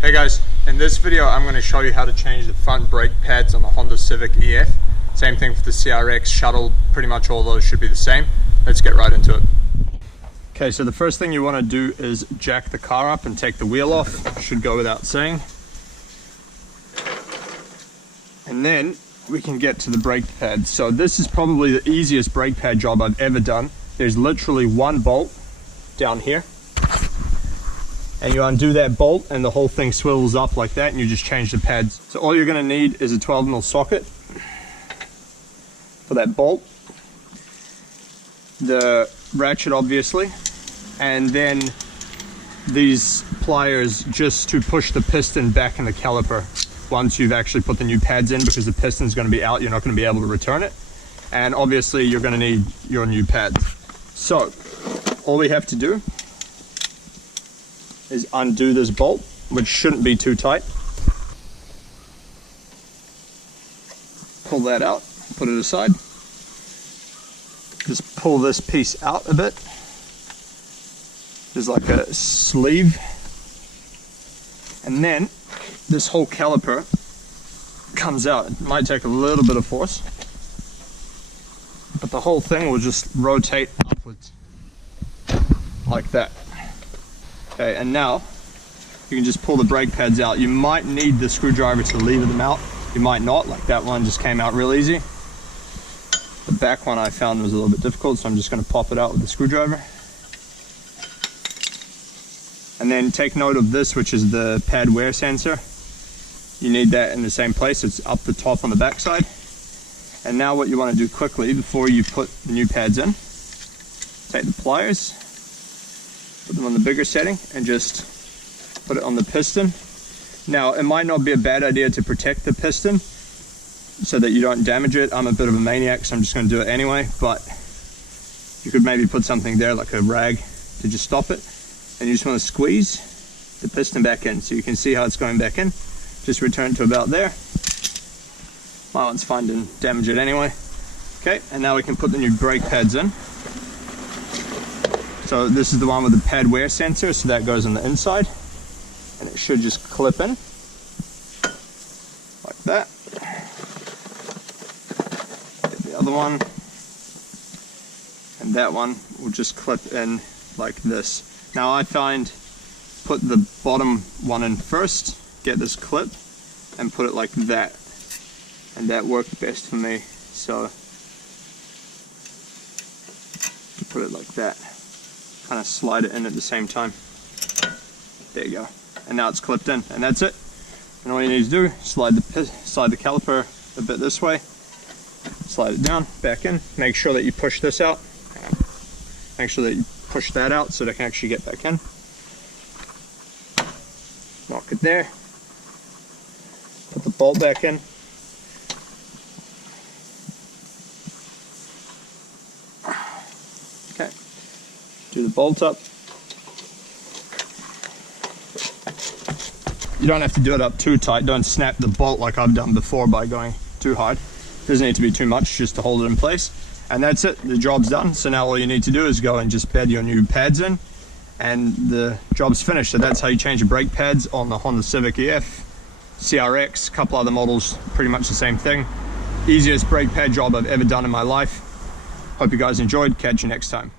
Hey guys, in this video I'm going to show you how to change the front brake pads on the Honda Civic EF. Same thing for the CRX Shuttle, pretty much all those should be the same. Let's get right into it. Okay, so the first thing you want to do is jack the car up and take the wheel off. Should go without saying. And then we can get to the brake pads. So this is probably the easiest brake pad job I've ever done. There's literally one bolt down here. And you undo that bolt and the whole thing swivels up like that and you just change the pads. So all you're going to need is a 12mm socket for that bolt, the ratchet obviously, and then these pliers just to push the piston back in the caliper once you've actually put the new pads in, because the piston's going to be out, you're not going to be able to return it. And obviously you're going to need your new pads. So all we have to do is undo this bolt, which shouldn't be too tight. Pull that out, put it aside. Just pull this piece out a bit. There's like a sleeve. And then this whole caliper comes out. It might take a little bit of force, but the whole thing will just rotate upwards like that. Okay, and now you can just pull the brake pads out. You might need the screwdriver to lever them out. You might not, like that one just came out real easy. The back one I found was a little bit difficult, so I'm just going to pop it out with the screwdriver. And then take note of this, which is the pad wear sensor. You need that in the same place. It's up the top on the back side. And now what you want to do quickly before you put the new pads in, take the pliers, put them on the bigger setting and just put it on the piston. Now it might not be a bad idea to protect the piston so that you don't damage it. I'm a bit of a maniac, so I'm just going to do it anyway, but you could maybe put something there like a rag to just stop it, and you just want to squeeze the piston back in so you can see how it's going back in. Just return to about there. My one's fine, didn't damage it anyway. Okay, and now we can put the new brake pads in. So this is the one with the pad wear sensor, so that goes on the inside, and it should just clip in like that. Get the other one, and that one will just clip in like this. Now I find put the bottom one in first, get this clip, and put it like that, and that worked best for me. So put it like that. Kind of slide it in at the same time. There you go. And now it's clipped in, and that's it. And all you need to do, slide the caliper a bit this way, slide it down, back in. Make sure that you push this out. Make sure that you push that out so that it can actually get back in. Lock it there. Put the bolt back in. Okay. Do the bolt up. You don't have to do it up too tight. Don't snap the bolt like I've done before by going too hard. Doesn't need to be too much, just to hold it in place. And that's it, the job's done. So now all you need to do is go and just bed your new pads in, and the job's finished. So that's how you change your brake pads on the Honda Civic EF, CRX, a couple other models, pretty much the same thing. Easiest brake pad job I've ever done in my life. Hope you guys enjoyed. Catch you next time.